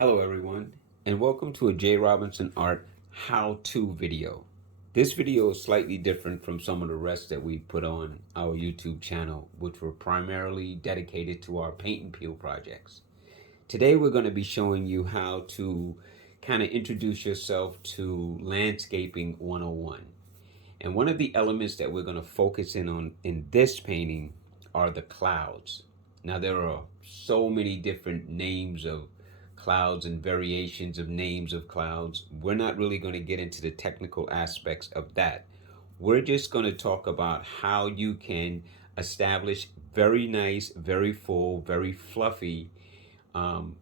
Hello everyone, and welcome to a J. Robinson Art how-to video. This video is slightly different from some of the rest that we put on our YouTube channel, which were primarily dedicated to our paint and peel projects. Today we're going to be showing you how to kind of introduce yourself to Landscaping 101. And one of the elements that we're going to focus in on in this painting are the clouds. Now there are so many different names of clouds and variations of names of clouds. We're not really going to get into the technical aspects of that. We're just going to talk about how you can establish very nice, very full, very fluffy um,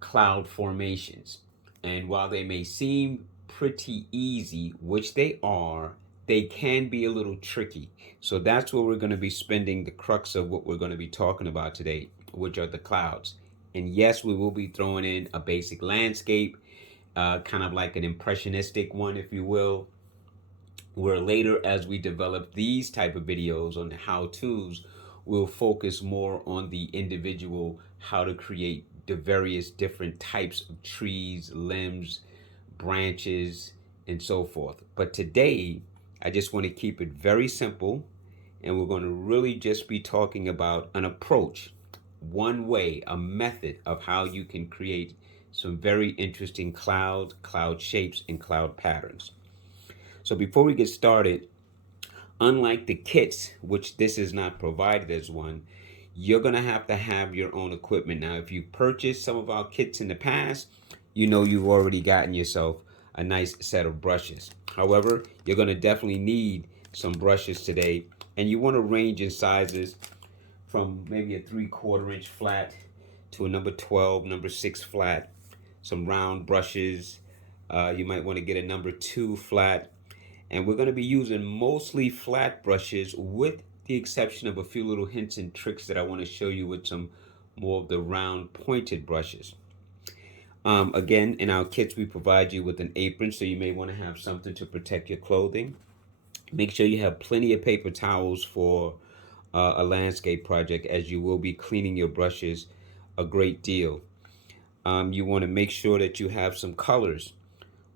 cloud formations. And while they may seem pretty easy, which they are, they can be a little tricky. So that's where we're going to be spending the crux of what we're going to be talking about today, which are the clouds. And yes, we will be throwing in a basic landscape, kind of like an impressionistic one, if you will, where later as we develop these type of videos on the how-tos, we'll focus more on the individual, how to create the various different types of trees, limbs, branches, and so forth. But today, I just want to keep it very simple, and we're going to really just be talking about an approach, one way, a method of how you can create some very interesting cloud shapes, and cloud patterns. So before we get started, unlike the kits, which this is not provided as one, you're going to have your own equipment. Now, if you purchased some of our kits in the past, you know you've already gotten yourself a nice set of brushes. However, you're going to definitely need some brushes today, and you want to range in sizes from maybe a 3/4 inch flat to a number 12, number 6 flat, some round brushes. You might want to get a number 2 flat, and we're going to be using mostly flat brushes with the exception of a few little hints and tricks that I want to show you with some more of the round pointed brushes. Again, in our kits, we provide you with an apron, so you may want to have something to protect your clothing. Make sure you have plenty of paper towels for a landscape project, as you will be cleaning your brushes a great deal. You want to make sure that you have some colors,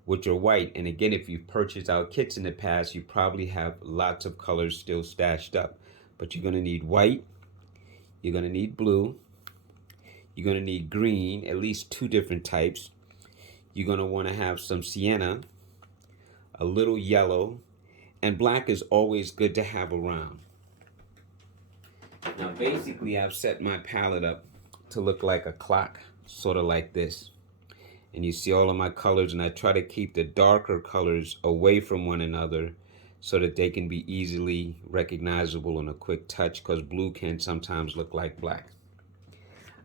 which are white. And again, if you've purchased our kits in the past, you probably have lots of colors still stashed up. But you're going to need white, you're going to need blue, you're going to need green, at least 2 different types. You're going to want to have some sienna, a little yellow, and black is always good to have around. Now basically I've set my palette up to look like a clock, sort of like this. And you see all of my colors, and I try to keep the darker colors away from one another so that they can be easily recognizable in a quick touch, because blue can sometimes look like black.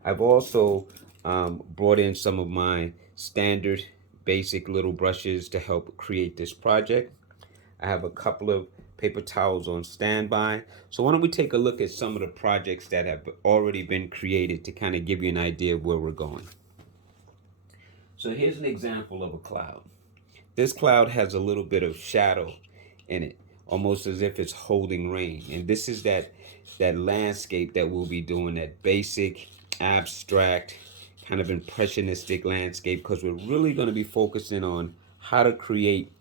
I've also brought in some of my standard basic little brushes to help create this project. I have a couple of paper towels on standby. So why don't we take a look at some of the projects that have already been created to kind of give you an idea of where we're going. So here's an example of a cloud. This cloud has a little bit of shadow in it, almost as if it's holding rain. And this is that landscape that we'll be doing, that basic, abstract, kind of impressionistic landscape, because we're really going to be focusing on how to create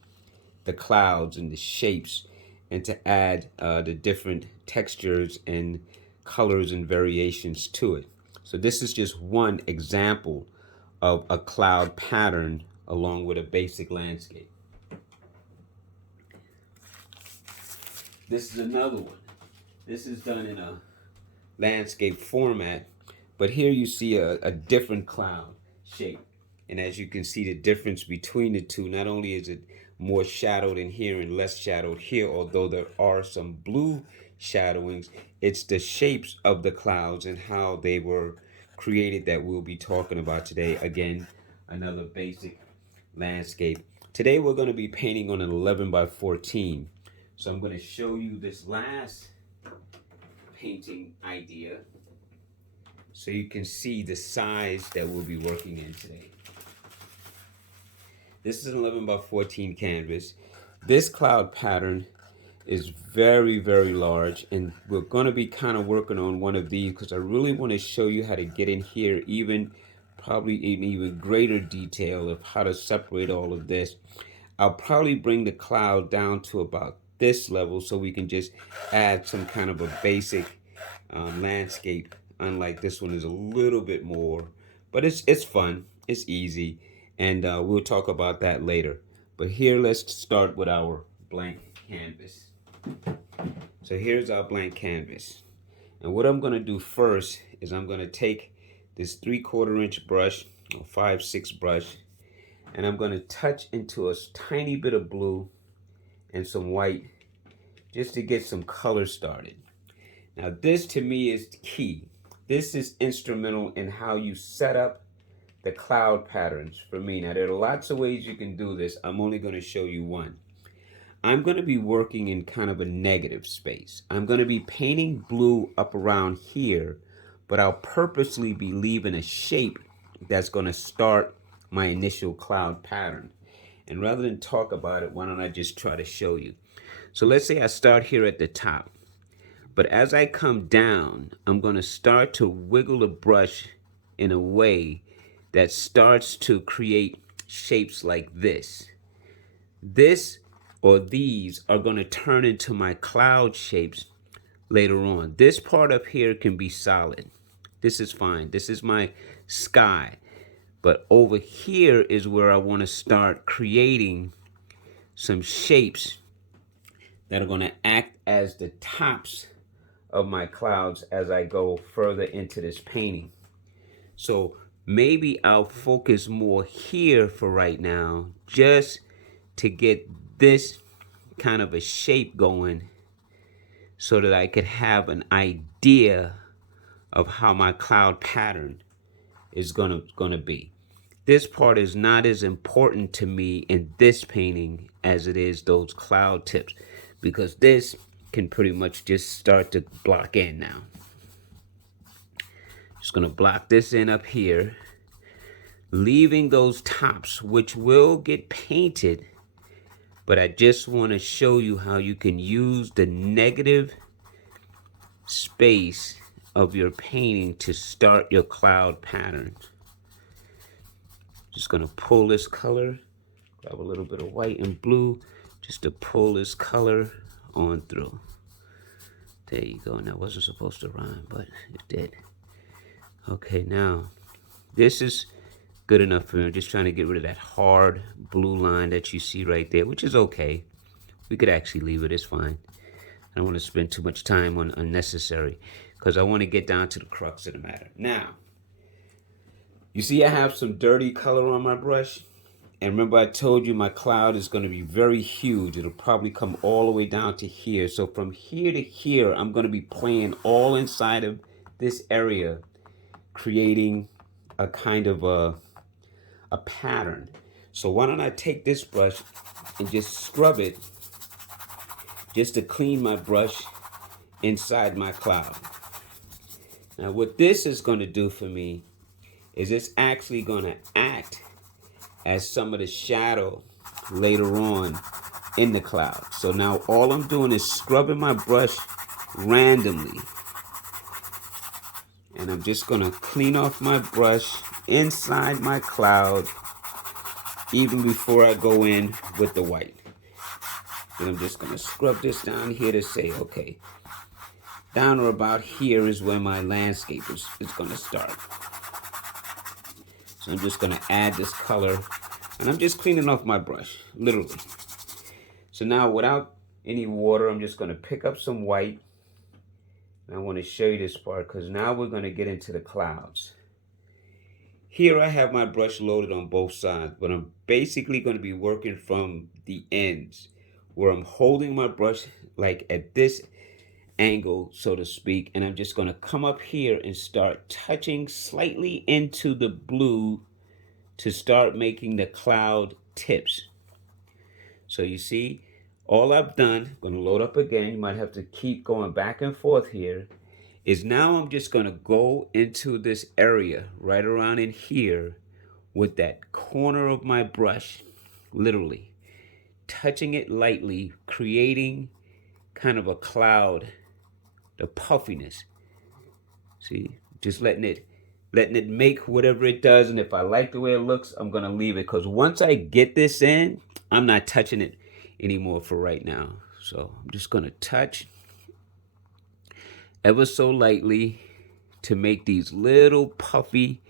the clouds and the shapes, and to add the different textures and colors and variations to it. So this is just one example of a cloud pattern along with a basic landscape. This is another one. This is done in a landscape format, but here you see a different cloud shape. And as you can see the difference between the two, not only is it more shadowed in here and less shadowed here, although there are some blue shadowings, it's the shapes of the clouds and how they were created that we'll be talking about today. Again, another basic landscape. Today we're going to be painting on an 11 by 14. So I'm going to show you this last painting idea so you can see the size that we'll be working in today. This is an 11 by 14 canvas. This cloud pattern is very, very large, and we're going to be kind of working on one of these because I really want to show you how to get in here even probably in even greater detail of how to separate all of this. I'll probably bring the cloud down to about this level so we can just add some kind of a basic landscape. Unlike this one is a little bit more, but it's fun, it's easy, and we'll talk about that later. But here, let's start with our blank canvas. So here's our blank canvas. And what I'm going to do first is I'm going to take this 3/4 inch brush or 5/6 brush, and I'm going to touch into a tiny bit of blue and some white just to get some color started. Now this to me is key. This is instrumental in how you set up the cloud patterns for me. Now there are lots of ways you can do this. I'm only going to show you one. I'm going to be working in kind of a negative space. I'm going to be painting blue up around here, but I'll purposely be leaving a shape that's going to start my initial cloud pattern. And rather than talk about it, why don't I just try to show you? So let's say I start here at the top, but as I come down, I'm going to start to wiggle the brush in a way that starts to create shapes like this. This or these are going to turn into my cloud shapes later on. This part up here can be solid. This is fine. This is my sky. But over here is where I want to start creating some shapes that are going to act as the tops of my clouds as I go further into this painting. So maybe I'll focus more here for right now, just to get this kind of a shape going so that I could have an idea of how my cloud pattern is gonna be. This part is not as important to me in this painting as it is those cloud tips, because this can pretty much just start to block in now. Just gonna block this in up here, leaving those tops, which will get painted. But I just want to show you how you can use the negative space of your painting to start your cloud pattern. Just going to pull this color, grab a little bit of white and blue, just to pull this color on through. There you go. And that wasn't supposed to rhyme, but it did. Okay, now this is good enough for me. I'm just trying to get rid of that hard blue line that you see right there, which is okay. We could actually leave it, it's fine. I don't want to spend too much time on unnecessary, because I want to get down to the crux of the matter. Now, you see I have some dirty color on my brush. And remember I told you my cloud is going to be very huge. It'll probably come all the way down to here. So from here to here, I'm going to be playing all inside of this area, creating a kind of a pattern. So why don't I take this brush and just scrub it just to clean my brush inside my cloud. Now what this is going to do for me is it's actually going to act as some of the shadow later on in the cloud. So now all I'm doing is scrubbing my brush randomly. And I'm just going to clean off my brush inside my cloud even before I go in with the white. Then I'm just going to scrub this down here to say, okay, down or about here is where my landscape is going to start. So I'm just going to add this color, and I'm just cleaning off my brush, literally. So now without any water, I'm just going to pick up some white. And I want to show you this part because now we're going to get into the clouds. Here I have my brush loaded on both sides, but I'm basically going to be working from the ends, where I'm holding my brush like at this angle, so to speak, and I'm just going to come up here and start touching slightly into the blue to start making the cloud tips. So you see, all I've done, I'm going to load up again, you might have to keep going back and forth here, is now I'm just going to go into this area right around in here with that corner of my brush, literally touching it lightly, creating kind of a cloud, the puffiness. See, just letting it letting it make whatever it does. And if I like the way it looks, I'm going to leave it. Because once I get this in, I'm not touching it anymore for right now. So I'm just going to touch ever so lightly to make these little puffy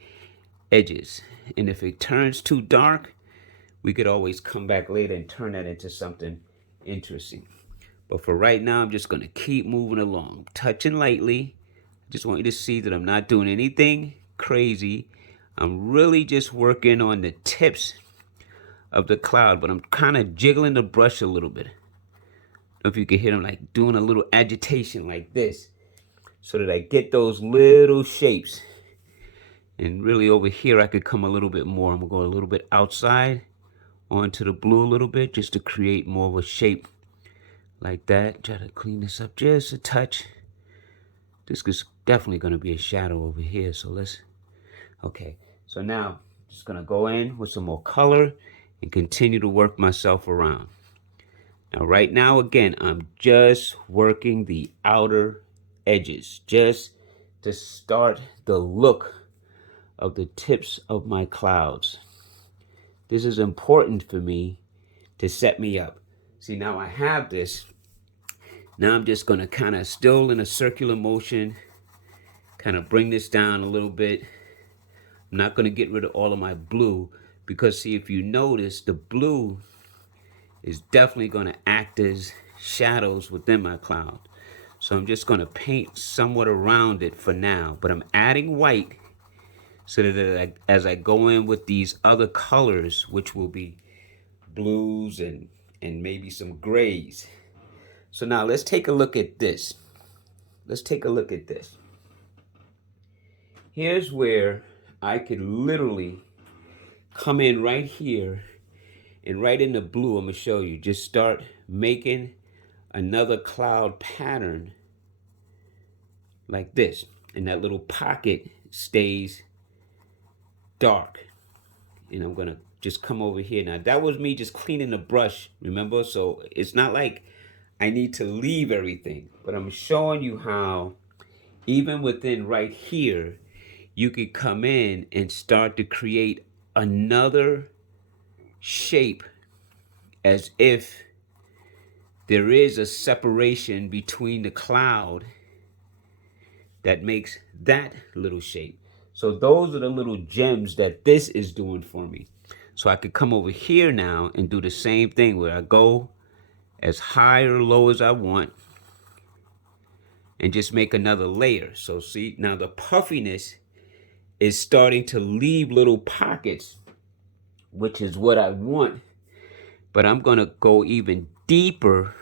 edges. And if it turns too dark, we could always come back later and turn that into something interesting. But for right now, I'm just going to keep moving along, touching lightly. Just want you to see that I'm not doing anything crazy. I'm really just working on the tips of the cloud, but I'm kind of jiggling the brush a little bit. I don't know if you can hear them like doing a little agitation like this, so that I get those little shapes. And really over here, I could come a little bit more. I'm gonna go a little bit outside onto the blue a little bit just to create more of a shape like that. Try to clean this up just a touch. This is definitely gonna be a shadow over here. So okay. So now I'm just gonna go in with some more color and continue to work myself around. Now right now, again, I'm just working the outer edges just to start the look of the tips of my clouds. This is important for me to set me up. See, now I have this. Now I'm just going to kind of still in a circular motion, kind of bring this down a little bit. I'm not going to get rid of all of my blue because, see, if you notice, the blue is definitely going to act as shadows within my cloud. So I'm just going to paint somewhat around it for now, but I'm adding white so that as I go in with these other colors, which will be blues and maybe some grays. So now let's take a look at this. Let's take a look at this. Here's where I could literally come in right here and right in the blue. I'm going to show you. Just start making another cloud pattern like this. And that little pocket stays dark. And I'm going to just come over here. Now, that was me just cleaning the brush, remember? So it's not like I need to leave everything. But I'm showing you how, even within right here, you could come in and start to create another shape as if there is a separation between the cloud that makes that little shape. So those are the little gems that this is doing for me. So I could come over here now and do the same thing where I go as high or low as I want and just make another layer. So see, now the puffiness is starting to leave little pockets, which is what I want. But I'm going to go even deeper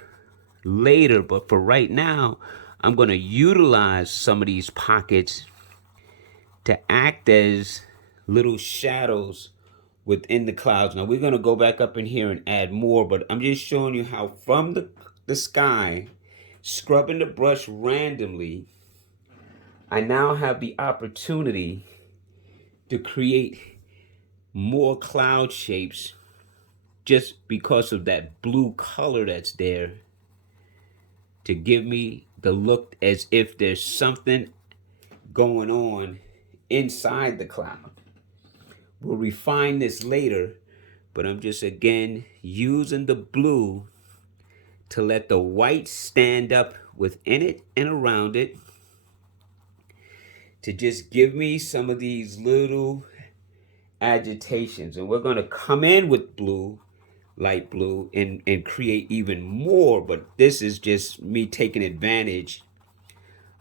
later. But for right now, I'm going to utilize some of these pockets to act as little shadows within the clouds. Now we're going to go back up in here and add more, but I'm just showing you how from the sky, scrubbing the brush randomly, I now have the opportunity to create more cloud shapes just because of that blue color that's there to give me the look as if there's something going on inside the cloud. We'll refine this later, but I'm just again using the blue to let the white stand up within it and around it to just give me some of these little agitations. And we're going to come in with blue, light blue, and create even more, but this is just me taking advantage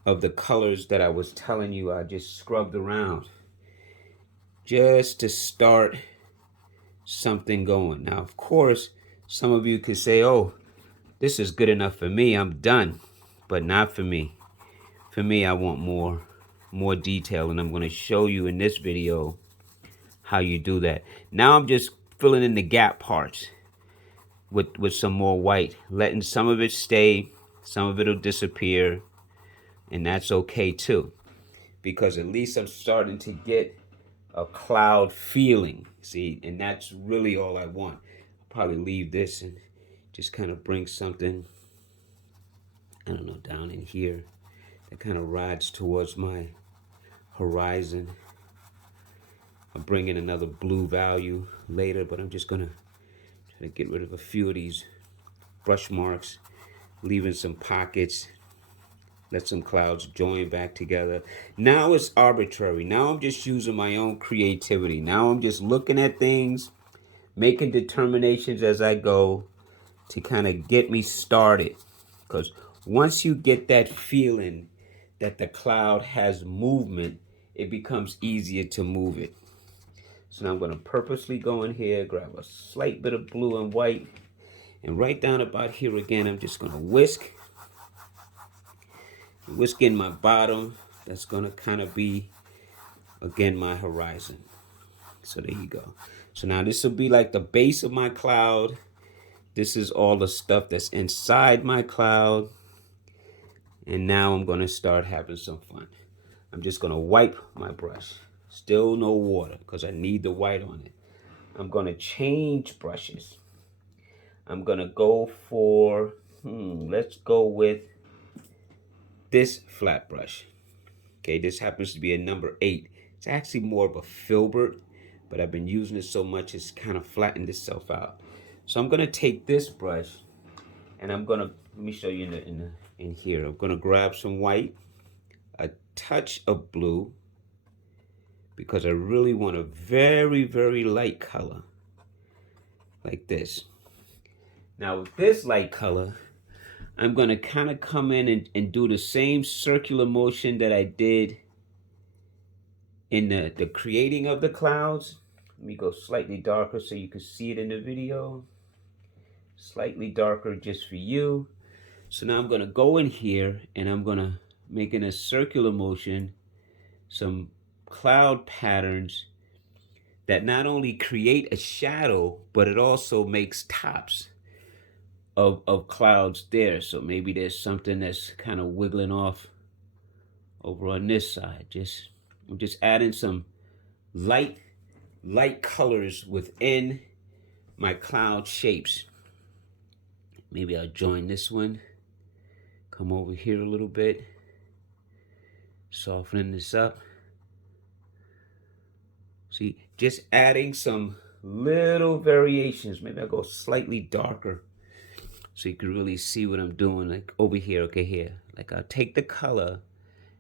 of the colors that I was telling you I just scrubbed around just to start something going. Now, of course, some of you could say, oh, this is good enough for me, I'm done. But not for me. For me, I want more detail, and I'm going to show you in this video how you do that. Now I'm just filling in the gap parts with some more white, letting some of it stay, some of it will disappear, and that's okay too, because at least I'm starting to get a cloud feeling. See, and that's really all I want. I'll probably leave this and just kind of bring something, I don't know, down in here that kind of rides towards my horizon. I'll bring in another blue value later, but I'm just gonna try to get rid of a few of these brush marks, leaving some pockets, let some clouds join back together. Now it's arbitrary. Now I'm just using my own creativity. Now I'm just looking at things, making determinations as I go to kind of get me started. Because once you get that feeling that the cloud has movement, it becomes easier to move it. So now I'm going to purposely go in here, grab a slight bit of blue and white, and right down about here again, I'm just going to whisk in my bottom. That's going to kind of be, again, my horizon. So there you go. So now this will be like the base of my cloud. This is all the stuff that's inside my cloud. And now I'm going to start having some fun. I'm just going to wipe my brush. Still no water because I need the white on it. I'm going to change brushes. I'm going to go for, let's go with this flat brush. Okay, this happens to be a number 8. It's actually more of a filbert, but I've been using it so much it's kind of flattened itself out. So I'm going to take this brush and I'm going to, let me show you in here. I'm going to grab some white, a touch of blue, because I really want a very, very light color, like this. Now with this light color, I'm going to kind of come in and do the same circular motion that I did in the creating of the clouds. Let me go slightly darker so you can see it in the video. Slightly darker just for you. So now I'm going to go in here and I'm going to make in a circular motion some cloud patterns that not only create a shadow, but it also makes tops of clouds there. So maybe there's something that's kind of wiggling off over on this side. I'm just adding some light colors within my cloud shapes. Maybe I'll join this one. Come over here a little bit. Softening this up. See, just adding some little variations. Maybe I'll go slightly darker so you can really see what I'm doing. Like over here, okay, here. Like I'll take the color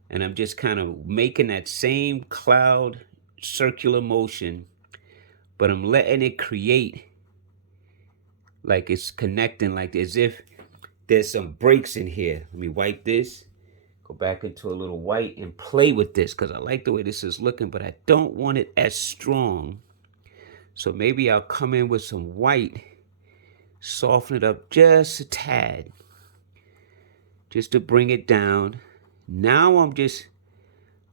and I'm just kind of making that same cloud circular motion, but I'm letting it create like it's connecting, like as if there's some breaks in here. Let me wipe this, go back into a little white and play with this because I like the way this is looking, but I don't want it as strong. So maybe I'll come in with some white, soften it up just a tad, just to bring it down. Now I'm just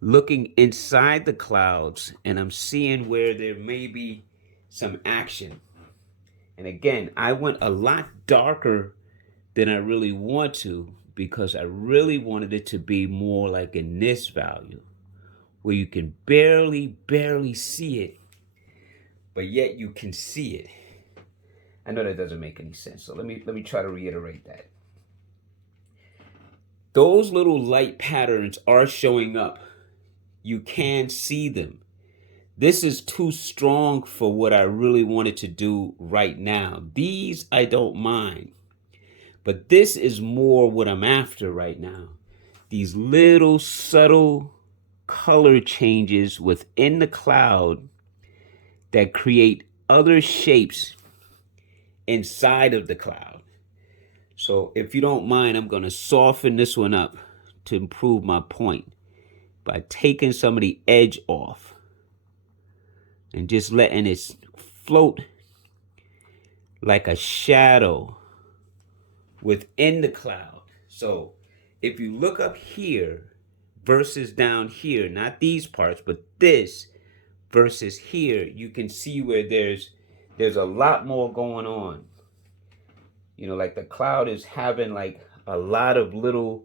looking inside the clouds and I'm seeing where there may be some action. And again, I went a lot darker than I really want to because I really wanted it to be more like in this value where you can barely see it, but yet you can see it. I know that doesn't make any sense. So let me try to reiterate that. Those little light patterns are showing up. You can see them. This is too strong for what I really wanted to do right now. These I don't mind. But this is more what I'm after right now. These little subtle color changes within the cloud that create other shapes inside of the cloud. So if you don't mind, I'm going to soften this one up to improve my point by taking some of the edge off and just letting it float like a shadow within the cloud. So if you look up here versus down here, not these parts, but this versus here, you can see where there's a lot more going on. You know, like the cloud is having like a lot of little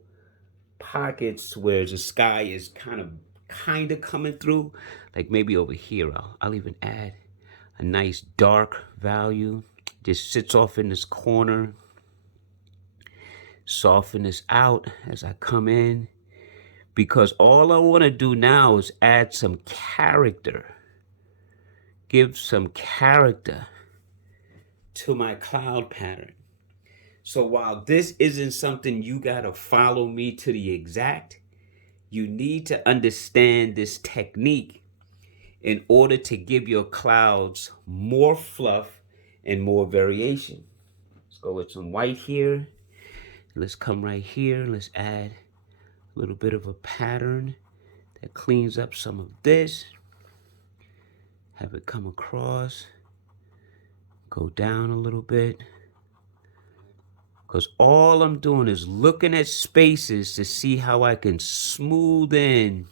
pockets where the sky is kind of coming through. Like maybe over here, I'll even add a nice dark value. Just sits off in this corner. Soften this out as I come in, because all I want to do now is add some character give some character to my cloud pattern. So while this isn't something you gotta follow me to the exact, you need to understand this technique in order to give your clouds more fluff and more variation. Let's go with some white here. Let's come right here. Let's add a little bit of a pattern that cleans up some of this. Have it come across. Go down a little bit. Because all I'm doing is looking at spaces to see how I can smooth in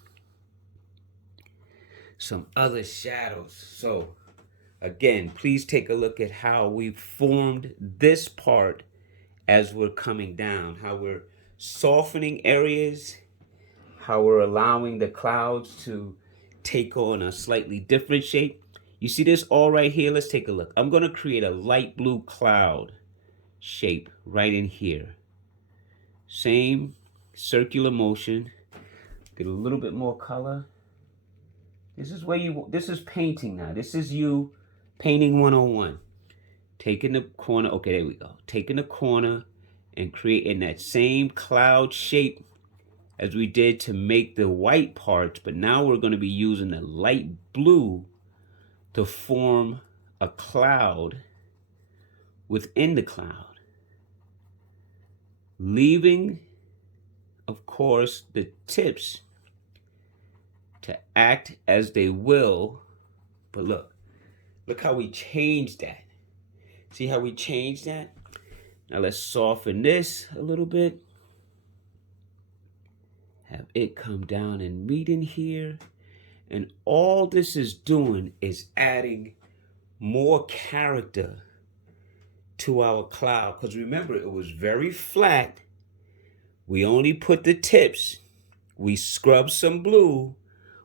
some other shadows. So again, please take a look at how we've formed this part as we're coming down, how we're softening areas, how we're allowing the clouds to take on a slightly different shape. You see this all right here? Let's take a look. I'm going to create a light blue cloud shape right in here. Same circular motion. Get a little bit more color. This is where this is painting now. This is you painting 101. Taking the corner, okay, there we go. Taking the corner and creating that same cloud shape as we did to make the white parts, but now we're going to be using the light blue to form a cloud within the cloud. Leaving, of course, the tips to act as they will, but look how we changed that. See how we changed that? Now let's soften this a little bit. Have it come down and meet in here. And all this is doing is adding more character to our cloud. Because remember, it was very flat. We only put the tips. We scrubbed some blue.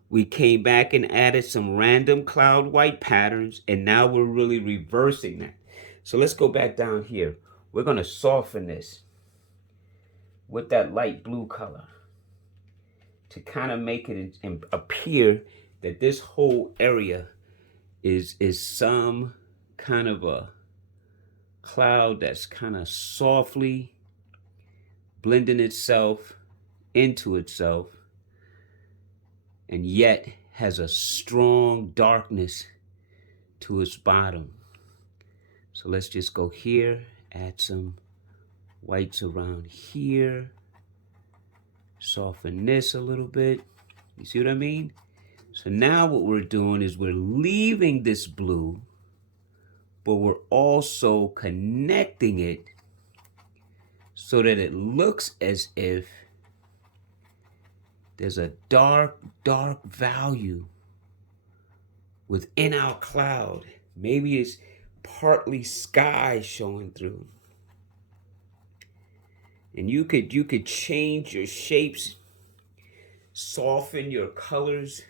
We came back and added some random cloud white patterns. And now we're really reversing that. So let's go back down here. We're going to soften this with that light blue color to kind of make it appear that this whole area is some kind of a cloud that's kind of softly blending itself into itself and yet has a strong darkness to its bottom. So let's just go here, add some whites around here, soften this a little bit. You see what I mean? So now what we're doing is we're leaving this blue, but we're also connecting it so that it looks as if there's a dark value within our cloud. Maybe it's partly sky showing through. And you could change your shapes, soften your colors.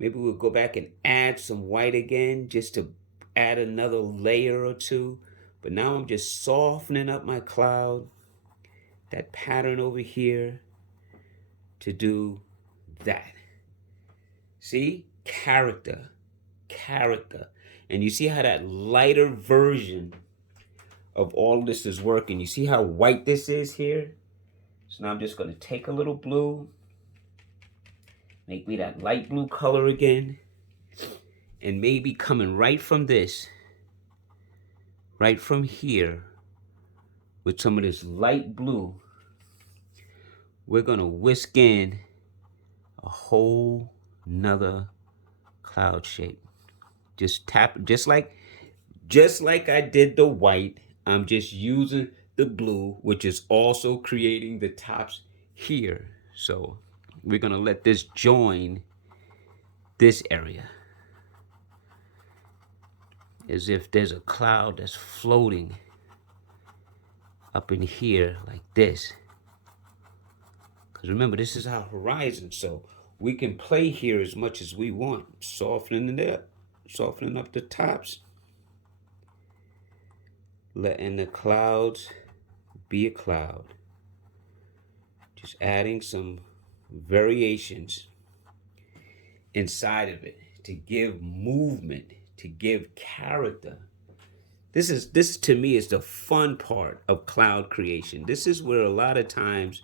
Maybe we'll go back and add some white again just to add another layer or two. But now I'm just softening up my cloud, that pattern over here, to do that. See? Character. And you see how that lighter version of all this is working. You see how white this is here? So now I'm just going to take a little blue, make me that light blue color again, and maybe coming right from this, right from here, with some of this light blue, we're going to whisk in a whole nother cloud shape. Just tap, just like I did the white, I'm just using the blue, which is also creating the tops here. So we're going to let this join this area as if there's a cloud that's floating up in here like this. Because remember, this is our horizon, so we can play here as much as we want, softening up the tops, letting the clouds be a cloud, just adding some variations inside of it to give movement, to give character. This to me is the fun part of cloud creation. This is where a lot of times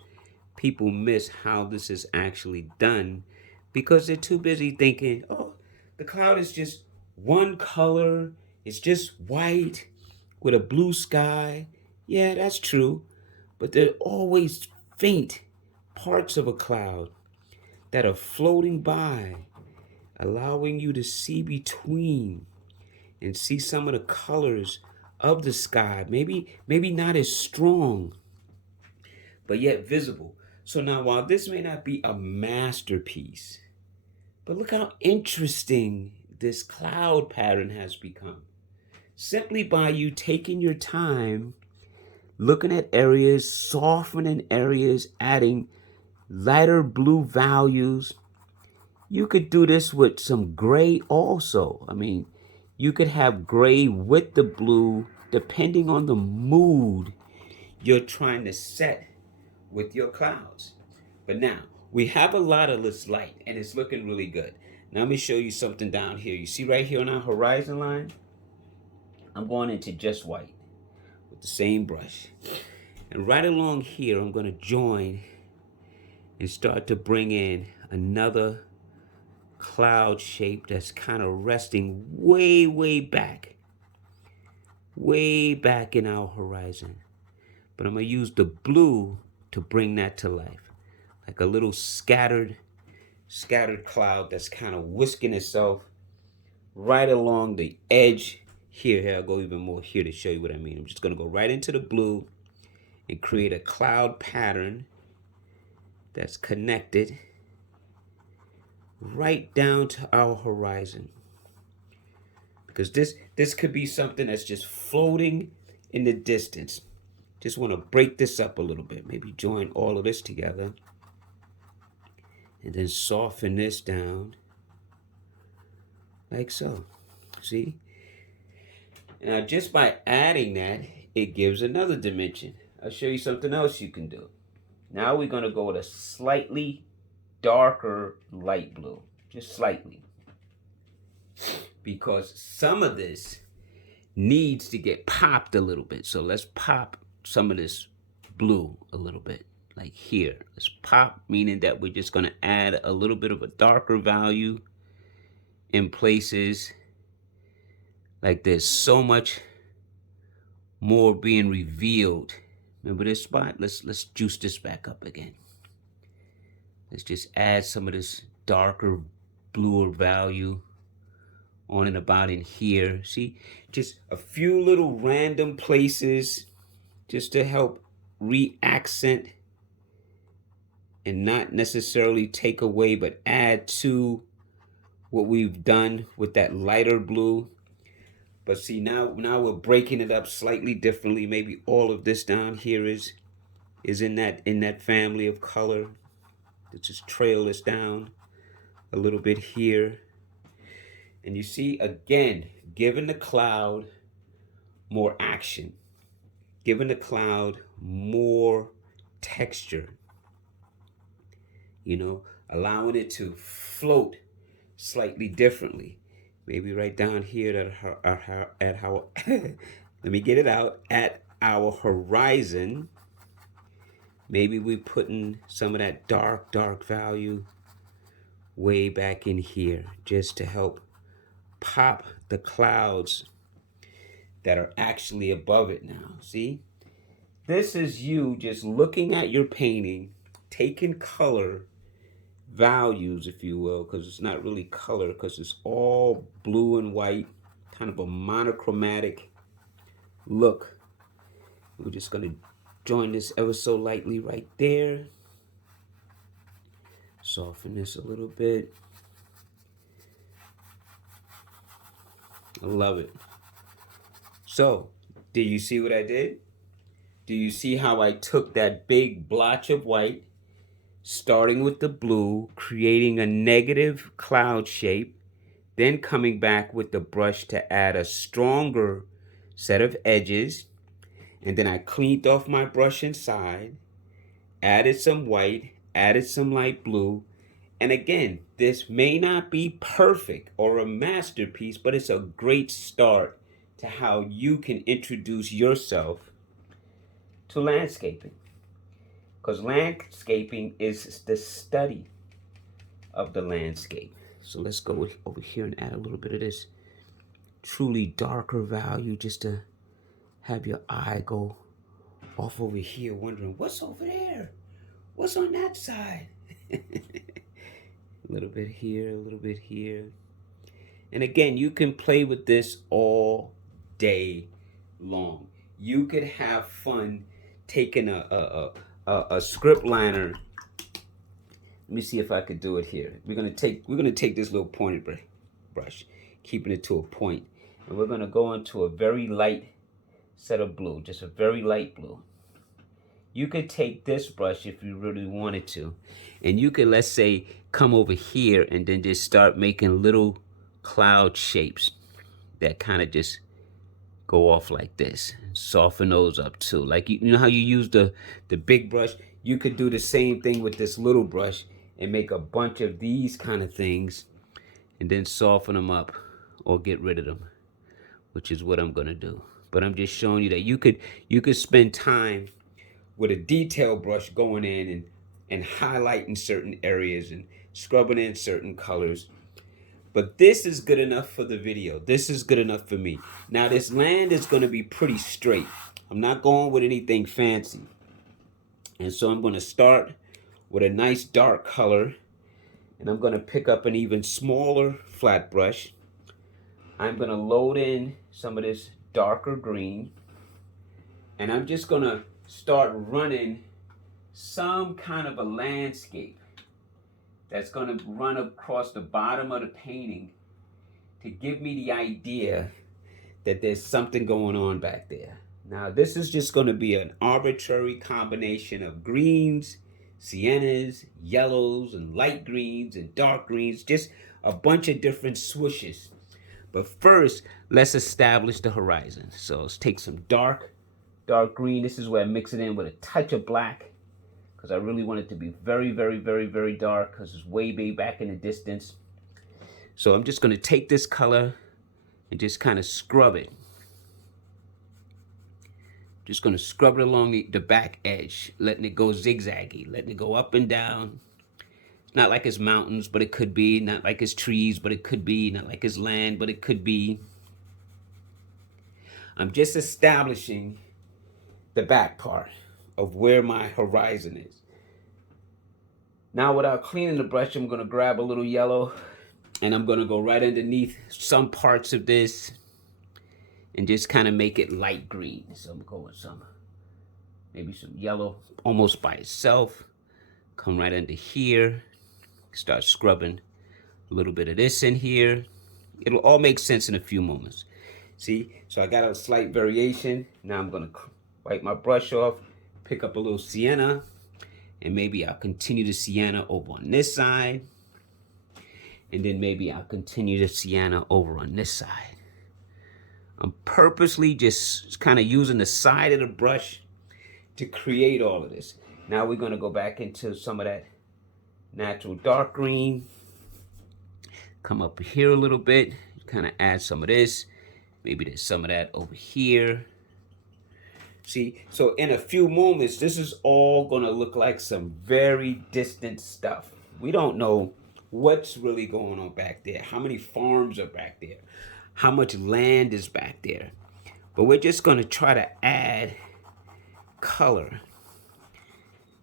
people miss how this is actually done because they're too busy thinking, oh, the cloud is just one color, it's just white with a blue sky. Yeah, that's true. But there are always faint parts of a cloud that are floating by, allowing you to see between and see some of the colors of the sky. Maybe not as strong, but yet visible. So now while this may not be a masterpiece, but look how interesting this cloud pattern has become. Simply by you taking your time, looking at areas, softening areas, adding lighter blue values. You could do this with some gray also. I mean, you could have gray with the blue depending on the mood you're trying to set with your clouds. But now, we have a lot of this light and it's looking really good. Now let me show you something down here. You see right here on our horizon line? I'm going into just white with the same brush. And right along here, I'm going to join and start to bring in another cloud shape that's kind of resting way back in our horizon. But I'm going to use the blue to bring that to life. Like a little scattered cloud that's kind of whisking itself right along the edge here. I'll go even more here to show you what I mean. I'm just going to go right into the blue and create a cloud pattern that's connected right down to our horizon. Because this could be something that's just floating in the distance. Just want to break this up a little bit. Maybe join all of this together. And then soften this down. Like so. See? Now just by adding that, it gives another dimension. I'll show you something else you can do. Now we're going to go with a slightly darker light blue. Just slightly. Because some of this needs to get popped a little bit. So let's pop some of this blue a little bit. Like here. Let's pop, meaning that we're just going to add a little bit of a darker value in places like there's so much more being revealed. Remember this spot? Let's juice this back up again. Let's just add some of this darker, bluer value on and about in here. See, just a few little random places just to help re-accent and not necessarily take away, but add to what we've done with that lighter blue. But see, now we're breaking it up slightly differently. Maybe all of this down here is in that family of color. Let's just trail this down a little bit here. And you see, again, giving the cloud more action, giving the cloud more texture, allowing it to float slightly differently. Maybe right down here at how let me get it out, at our horizon. Maybe we're putting some of that dark value way back in here just to help pop the clouds that are actually above it now. See? This is you just looking at your painting, taking color values, if you will, because it's not really color, because it's all blue and white, kind of a monochromatic look. We're just going to join this ever so lightly right there. Soften this a little bit. I love it. So, did you see what I did? Do you see how I took that big blotch of white, starting with the blue, creating a negative cloud shape, then coming back with the brush to add a stronger set of edges, and then I cleaned off my brush inside, added some white, added some light blue, And again, this may not be perfect or a masterpiece, but it's a great start to how you can introduce yourself to landscaping. Because landscaping is the study of the landscape. So let's go over here and add a little bit of this truly darker value just to have your eye go off over here wondering what's over there, what's on that side. A little bit here, a little bit here. And again, you can play with this all day long. You could have fun taking a script liner. Let me see if I could do it here. We're gonna take this little pointed brush, keeping it to a point, and we're gonna go into a very light set of blue, just a very light blue. You could take this brush if you really wanted to, and you could, let's say, come over here and then just start making little cloud shapes that kind of just go off like this. Soften those up too. Like you know how you use the big brush? You could do the same thing with this little brush and make a bunch of these kind of things and then soften them up or get rid of them, which is what I'm gonna do. But I'm just showing you that you could spend time with a detail brush going in and highlighting certain areas and scrubbing in certain colors. But this is good enough for the video. This is good enough for me. Now this land is going to be pretty straight. I'm not going with anything fancy. And so I'm going to start with a nice dark color. And I'm going to pick up an even smaller flat brush. I'm going to load in some of this darker green. And I'm just going to start running some kind of a landscape that's going to run across the bottom of the painting to give me the idea that there's something going on back there. Now, this is just going to be an arbitrary combination of greens, siennas, yellows, and light greens, and dark greens, just a bunch of different swooshes. But first, let's establish the horizon. So let's take some dark green. This is where I mix it in with a touch of black, because I really want it to be very, very, very, very dark, because it's way back in the distance. So I'm just going to take this color and just kind of scrub it. Just going to scrub it along the back edge, letting it go zigzaggy, letting it go up and down. It's not like it's mountains, but it could be. Not like it's trees, but it could be. Not like it's land, but it could be. I'm just establishing the back part of where my horizon is. Now, without cleaning the brush, I'm going to grab a little yellow and I'm going to go right underneath some parts of this and just kind of make it light green. So I'm going with maybe some yellow almost by itself. Come right under here, start scrubbing a little bit of this in here. It'll all make sense in a few moments. See, so I got a slight variation. Now I'm going to wipe my brush off, pick up a little sienna, and maybe I'll continue the sienna over on this side. And then maybe I'll continue the sienna over on this side. I'm purposely just kind of using the side of the brush to create all of this. Now we're going to go back into some of that natural dark green. Come up here a little bit, kind of add some of this. Maybe there's some of that over here. See, so in a few moments, this is all going to look like some very distant stuff. We don't know what's really going on back there, how many farms are back there, how much land is back there. But we're just going to try to add color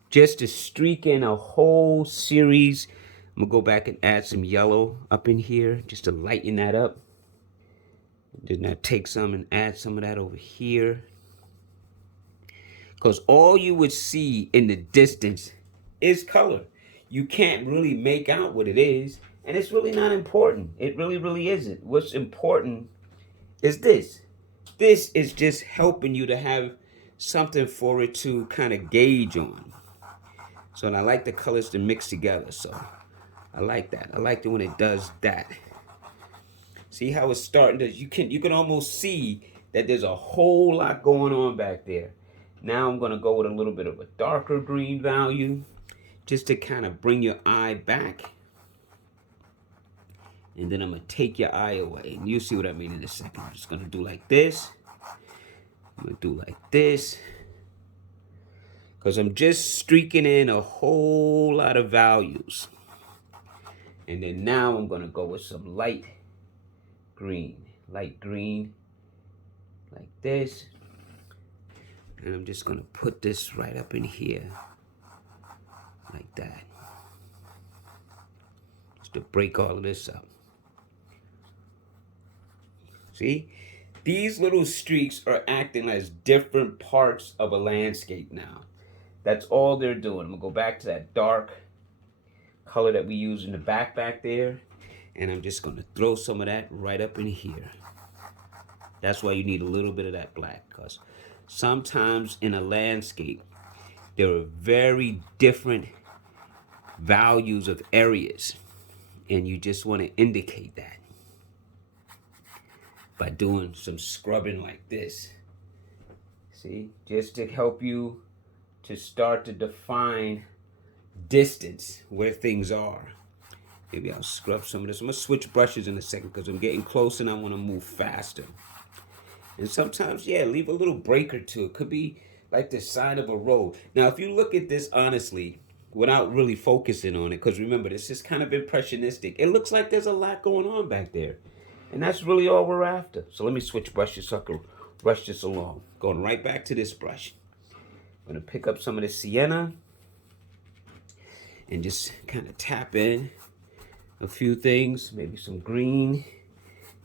just to streak in a whole series. I'm going to go back and add some yellow up in here just to lighten that up. Then I take some and add some of that over here. Because all you would see in the distance is color. You can't really make out what it is. And it's really not important. It really, really isn't. What's important is this. This is just helping you to have something for it to kind of gauge on. So, and I like the colors to mix together. So I like that. I like it when it does that. See how it's starting to, you can almost see that there's a whole lot going on back there. Now I'm going to go with a little bit of a darker green value just to kind of bring your eye back. And then I'm going to take your eye away. And you'll see what I mean in a second. I'm just going to do like this. I'm going to do like this. Because I'm just streaking in a whole lot of values. And then now I'm going to go with some light green. Light green. Like this. And I'm just going to put this right up in here. Like that. Just to break all of this up. See? These little streaks are acting as different parts of a landscape now. That's all they're doing. I'm going to go back to that dark color that we use in the back there. And I'm just going to throw some of that right up in here. That's why you need a little bit of that black. Because sometimes in a landscape, there are very different values of areas. And you just want to indicate that by doing some scrubbing like this. See, just to help you to start to define distance where things are. Maybe I'll scrub some of this. I'm going to switch brushes in a second because I'm getting close and I want to move faster. And sometimes, yeah, leave a little break or two. It could be like the side of a road. Now, if you look at this honestly, without really focusing on it, because remember, this is kind of impressionistic. It looks like there's a lot going on back there. And that's really all we're after. So let me switch brushes so I can rush this along. Going right back to this brush. I'm going to pick up some of the sienna and just kind of tap in a few things. Maybe some green.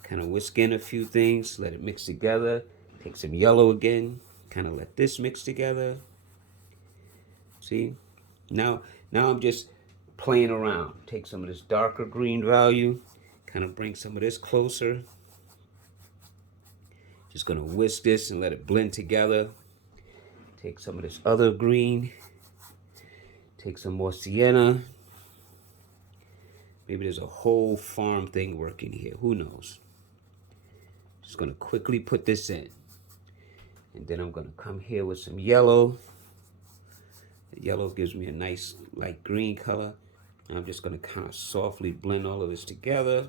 Kind of whisk in a few things. Let it mix together. Take some yellow again. Kind of let this mix together. See? Now I'm just playing around. Take some of this darker green value. Kind of bring some of this closer. Just going to whisk this and let it blend together. Take some of this other green. Take some more sienna. Maybe there's a whole farm thing working here. Who knows? Just going to quickly put this in. And then I'm going to come here with some yellow. The yellow gives me a nice light green color. And I'm just going to kind of softly blend all of this together.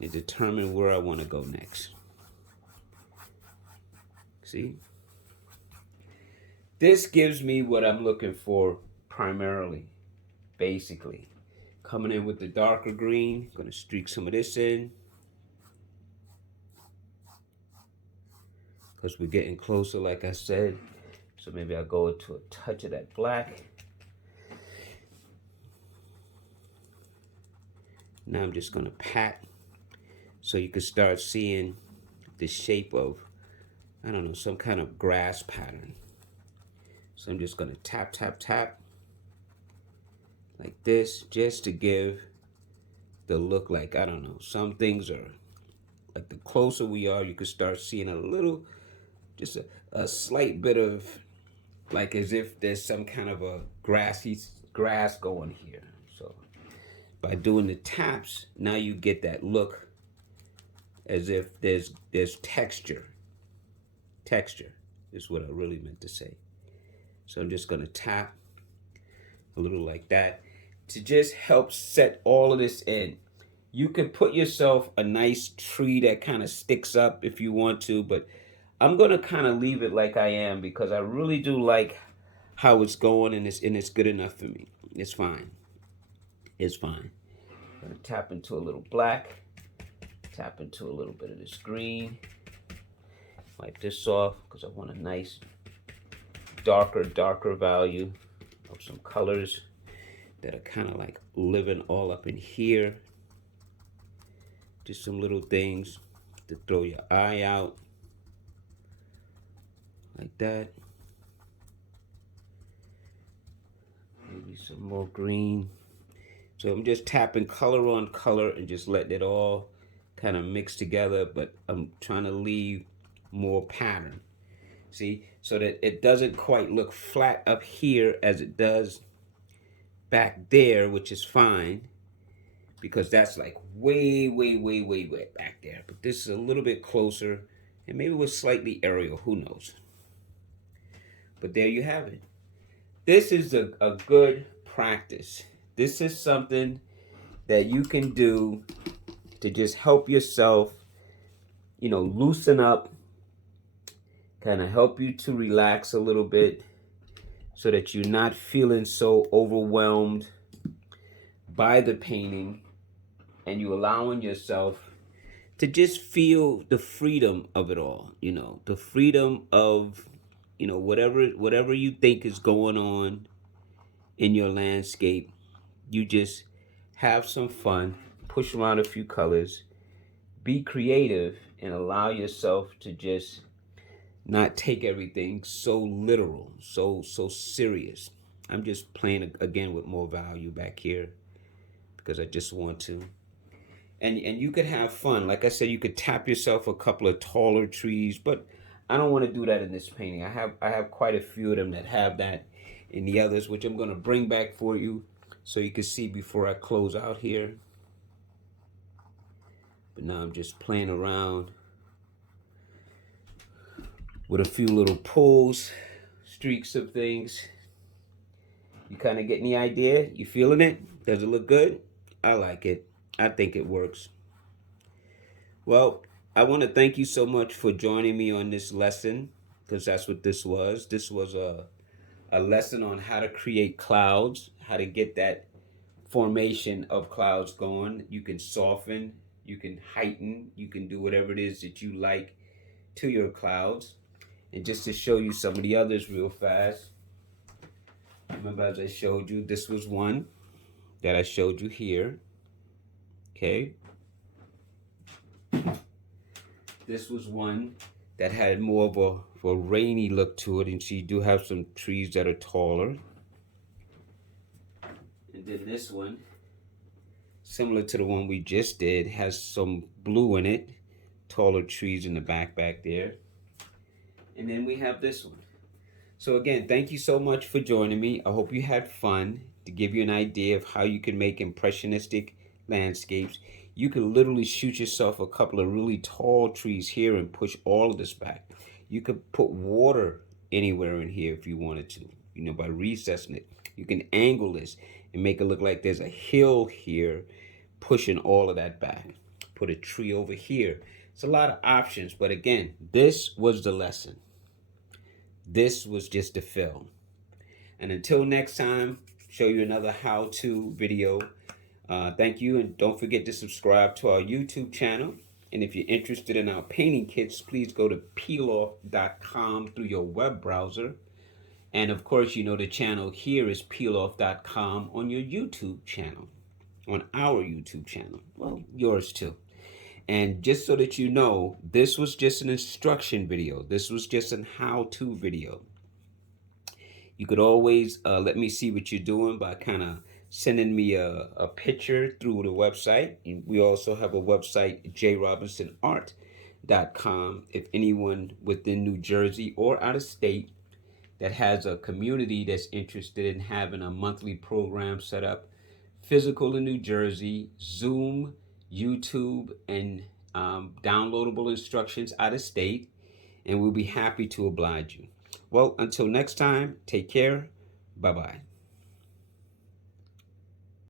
And determine where I want to go next. See? This gives me what I'm looking for primarily, basically. Coming in with the darker green, going to streak some of this in. Because we're getting closer, like I said. So maybe I'll go into a touch of that black. Now I'm just going to pat. So you can start seeing the shape of, I don't know, some kind of grass pattern. So I'm just going to tap, tap, tap. Like this, just to give the look like, I don't know, some things are, like the closer we are, you can start seeing a little, just a slight bit of, like as if there's some kind of a grass going here. So by doing the taps, now you get that look as if there's texture. Texture is what I really meant to say. So I'm just going to tap a little like that to just help set all of this in. You can put yourself a nice tree that kind of sticks up if you want to, but I'm going to kind of leave it like I am because I really do like how it's going, and it's good enough for me. It's fine. It's fine. I'm going to tap into a little black. Tap into a little bit of this green. Wipe this off because I want a nice darker value of some colors that are kind of like living all up in here. Just some little things to throw your eye out. Like that. Maybe some more green. So I'm just tapping color on color and just letting it all kind of mix together, but I'm trying to leave more pattern. See, so that it doesn't quite look flat up here as it does back there, which is fine because that's like way back there. But this is a little bit closer and maybe with slightly aerial, who knows. But there you have it. This is a good practice. This is something that you can do to just help yourself, loosen up, kind of help you to relax a little bit so that you're not feeling so overwhelmed by the painting, and you allowing yourself to just feel the freedom of it all, the freedom of, whatever you think is going on in your landscape. You just have some fun, push around a few colors, be creative, and allow yourself to just not take everything so literal, so serious. I'm just playing again with more value back here because I just want to. And you could have fun. Like I said, you could tap yourself a couple of taller trees, but I don't want to do that in this painting. I have quite a few of them that have that in the others, which I'm going to bring back for you so you can see before I close out here. But now I'm just playing around with a few little pulls, streaks of things. You kind of getting the idea? You feeling it? Does it look good? I like it. I think it works. Well, I want to thank you so much for joining me on this lesson, because that's what this was. This was a lesson on how to create clouds, how to get that formation of clouds going. You can soften, you can heighten, you can do whatever it is that you like to your clouds. And just to show you some of the others real fast, remember as I showed you, this was one that I showed you here. Okay. This was one that had more of a rainy look to it, and so you do have some trees that are taller. And then this one, similar to the one we just did, has some blue in it, taller trees in the back there. And then we have this one. So again, thank you so much for joining me. I hope you had fun. To give you an idea of how you can make impressionistic landscapes, you could literally shoot yourself a couple of really tall trees here and push all of this back. You could put water anywhere in here if you wanted to, by recessing it. You can angle this and make it look like there's a hill here, pushing all of that back. Put a tree over here. It's a lot of options, but again, this was the lesson. This was just the film. And until next time, show you another how-to video. Thank you, and don't forget to subscribe to our YouTube channel. And if you're interested in our painting kits, please go to peeloff.com through your web browser. And of course, the channel here is peeloff.com on your YouTube channel, on our YouTube channel. Well, yours too. And just so that you know, this was just an instruction video. This was just an how-to video. You could always let me see what you're doing by kind of sending me a picture through the website. And we also have a website, jrobinsonart.com. If anyone within New Jersey or out of state that has a community that's interested in having a monthly program set up, physical in New Jersey, Zoom, YouTube, and downloadable instructions out of state, and we'll be happy to oblige you. Well, until next time, take care. Bye-bye.